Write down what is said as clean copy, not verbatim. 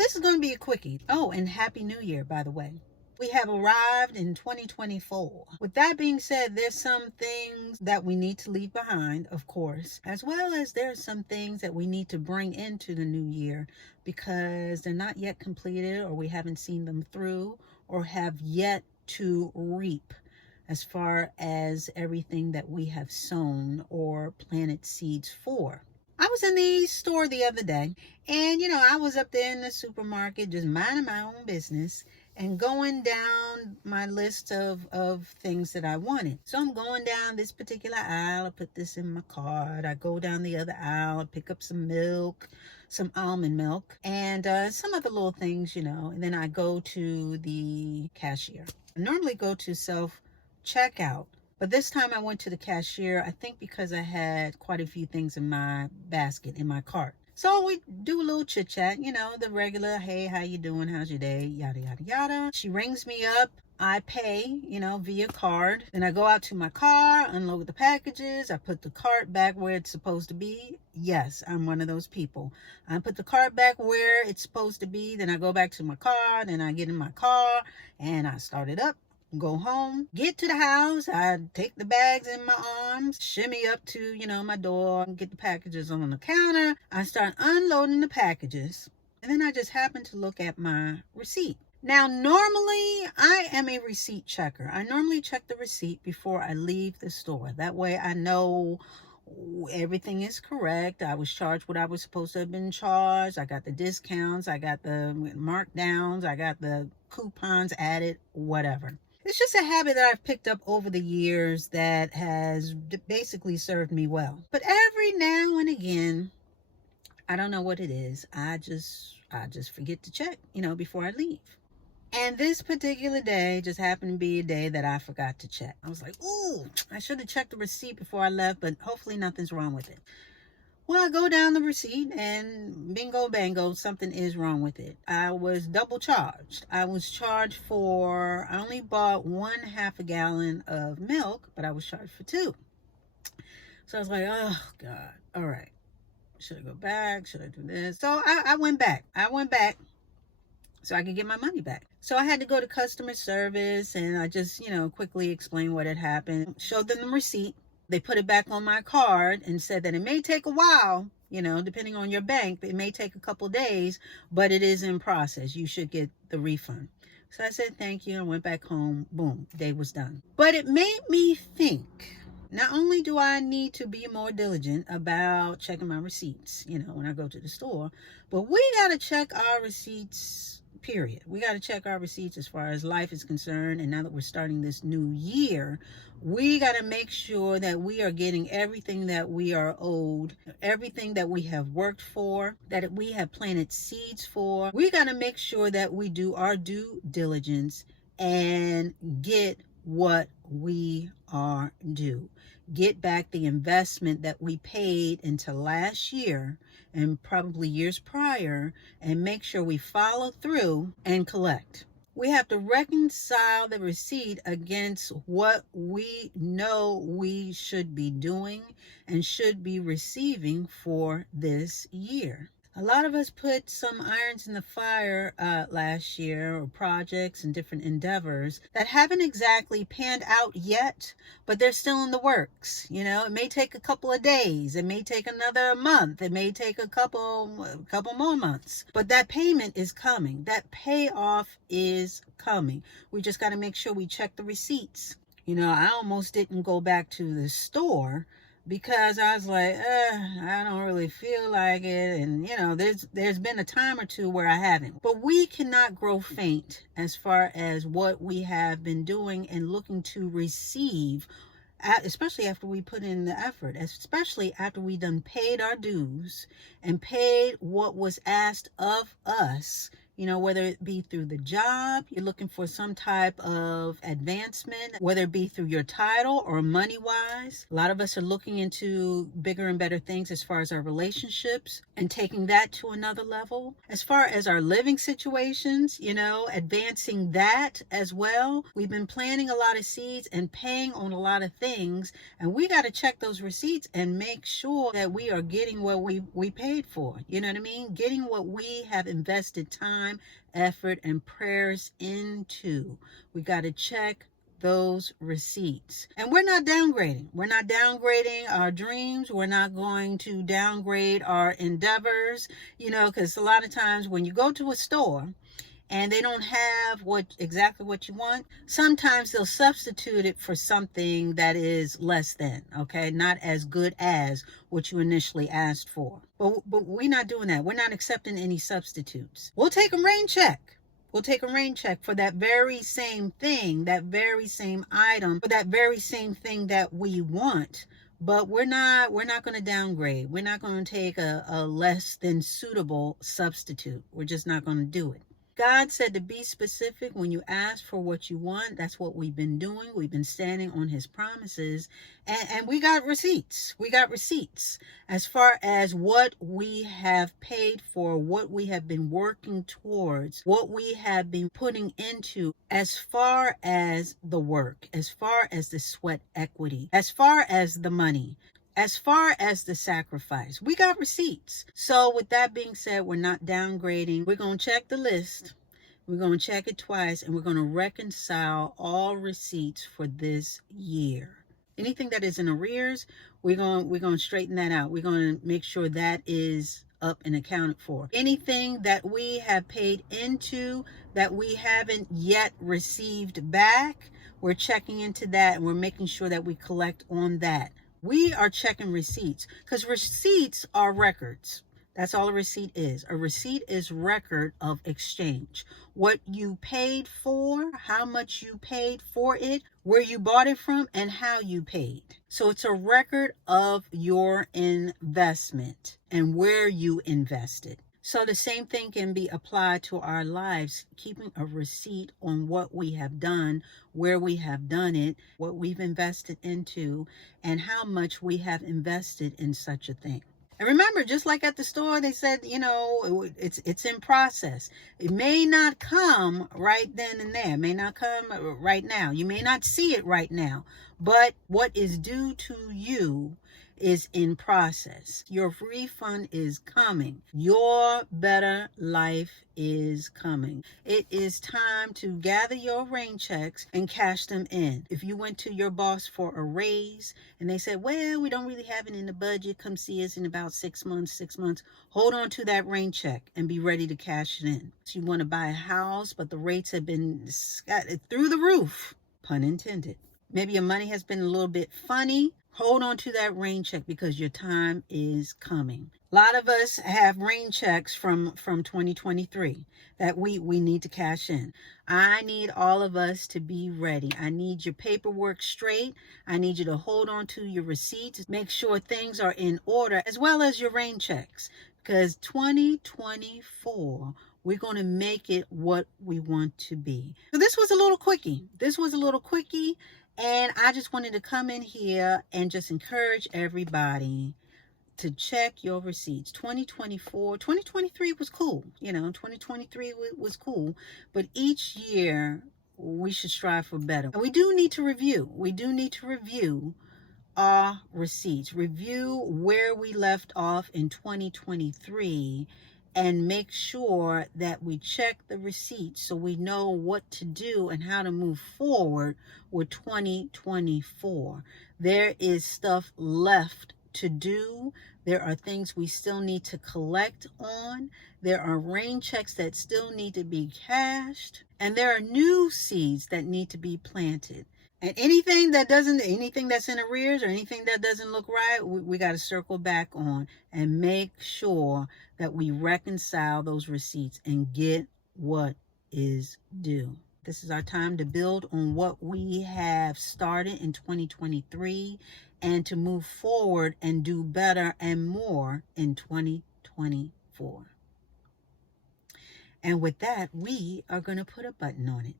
this is going to be a quickie. Oh, and Happy New Year, by the way. We have arrived in 2024. With that being said, there's some things that we need to leave behind, of course, as well as there's some things that we need to bring into the new year because they're not yet completed, or we haven't seen them through, or have yet to reap as far as everything that we have sown or planted seeds for. I was in the store the other day, and I was up there in the supermarket just minding my own business and going down my list of things that I wanted. So I'm going down this particular aisle. I put this in my cart. I go down the other aisle, I pick up some milk, some almond milk, and some other little things, and then I go to the cashier. I normally go to self checkout, but this time I went to the cashier, I think because I had quite a few things in my basket, in my cart. So we do a little chit chat, the regular, hey, how you doing? How's your day? Yada, yada, yada. She rings me up. I pay, via card. Then I go out to my car, unload the packages. I put the cart back where it's supposed to be. Yes, I'm one of those people. I put the cart back where it's supposed to be. Then I go back to my car. Then I get in my car and I start it up. Go home, get to the house. I take the bags in my arms, shimmy up to, my door, and get the packages on the counter. I start unloading the packages, and then I just happen to look at my receipt. Now, normally, I am a receipt checker. I normally check the receipt before I leave the store. That way I know everything is correct. I was charged what I was supposed to have been charged. I got the discounts. I got the markdowns. I got the coupons added, whatever. It's just a habit that I've picked up over the years that has basically served me well. But every now and again, I don't know what it is. I just forget to check, before I leave. And this particular day just happened to be a day that I forgot to check. I was like, ooh, I should have checked the receipt before I left, but hopefully nothing's wrong with it. Well, I go down the receipt and bingo bango, something is wrong with it. I was double charged. I was charged for, I only bought 1/2 a gallon of milk, but I was charged for 2. So I was like, oh God, all right. Should I go back? Should I do this? So I went back. So I could get my money back. So I had to go to customer service, and I just, quickly explained what had happened. Showed them the receipt. They put it back on my card and said that it may take a while, depending on your bank. It may take a couple days, but it is in process. You should get the refund. So I said, thank you, and went back home. Boom, day was done. But it made me think, not only do I need to be more diligent about checking my receipts, when I go to the store, but we got to check our receipts, period. We got to check our receipts as far as life is concerned. And now that we're starting this new year, we got to make sure that we are getting everything that we are owed, everything that we have worked for, that we have planted seeds for. We got to make sure that we do our due diligence and get what we are due. Get back the investment that we paid into last year and probably years prior, and make sure we follow through and collect. We have to reconcile the receipt against what we know we should be doing and should be receiving for this year. A lot of us put some irons in the fire last year, or projects and different endeavors that haven't exactly panned out yet, but they're still in the works. It may take a couple of days. It may take another month. It may take a couple more months. But that payment is coming. That payoff is coming. We just got to make sure we check the receipts. I almost didn't go back to the store because I was like, I don't really feel like it. And, there's been a time or two where I haven't. But we cannot grow faint as far as what we have been doing and looking to receive, especially after we put in the effort, especially after we done paid our dues and paid what was asked of us, whether it be through the job, you're looking for some type of advancement, whether it be through your title or money wise. A lot of us are looking into bigger and better things as far as our relationships and taking that to another level. As far as our living situations, advancing that as well. We've been planting a lot of seeds and paying on a lot of things, and we got to check those receipts and make sure that we are getting what we paid for. You know what I mean? Getting what we have invested time, effort, and prayers into. We got to check those receipts. And we're not downgrading. We're not downgrading our dreams. We're not going to downgrade our endeavors, because a lot of times when you go to a store and they don't have exactly what you want, sometimes they'll substitute it for something that is less than, okay, not as good as what you initially asked for. But we're not doing that. We're not accepting any substitutes. We'll take a rain check. We'll take a rain check for that very same thing, that very same item, for that very same thing that we want. But we're not going to downgrade. We're not going to take a less than suitable substitute. We're just not going to do it. God said to be specific when you ask for what you want. That's what we've been doing. We've been standing on his promises, and we got receipts. We got receipts as far as what we have paid for, what we have been working towards, what we have been putting into, as far as the work, as far as the sweat equity, as far as the money, as far as the sacrifice. We got receipts. So with that being said, we're not downgrading. We're going to check the list. We're going to check it twice, and we're going to reconcile all receipts for this year. Anything that is in arrears, we're going to straighten that out. We're going to make sure that is up and accounted for. Anything that we have paid into that we haven't yet received back, we're checking into that, and we're making sure that we collect on that. We are checking receipts, because receipts are records. That's all a receipt is. A receipt is record of exchange. What you paid for, how much you paid for it, where you bought it from, and how you paid. So it's a record of your investment and where you invested. So the same thing can be applied to our lives, keeping a receipt on what we have done, where we have done it, what we've invested into, and how much we have invested in such a thing. And remember, just like at the store, they said, it's in process. It may not come right then and there. It may not come right now. You may not see it right now. But what is due to you is in process. Your refund is coming. Your better life is coming. It is time to gather your rain checks and cash them in. If you went to your boss for a raise and they said, well, we don't really have it in the budget, come see us in about 6 months, hold on to that rain check and be ready to cash it in. So you want to buy a house, but the rates have been through the roof, pun intended. Maybe your money has been a little bit funny. Hold on to that rain check, because your time is coming. A lot of us have rain checks from 2023 that we need to cash in. I need all of us to be ready. I need your paperwork straight. I need you to hold on to your receipts. Make sure things are in order, as well as your rain checks, because 2024, we're going to make it what we want to be. So this was a little quickie. And I just wanted to come in here and just encourage everybody to check your receipts. 2023 was cool. 2023 was cool. But each year, we should strive for better. And we do need to review. Our receipts. Review where we left off in 2023. And make sure that we check the receipts so we know what to do and how to move forward with 2024. There is stuff left to do. There are things we still need to collect on. There are rain checks that still need to be cashed. And there are new seeds that need to be planted. And anything that's in arrears or anything that doesn't look right, we got to circle back on and make sure that we reconcile those receipts and get what is due. This is our time to build on what we have started in 2023 and to move forward and do better and more in 2024. And with that, we are going to put a button on it.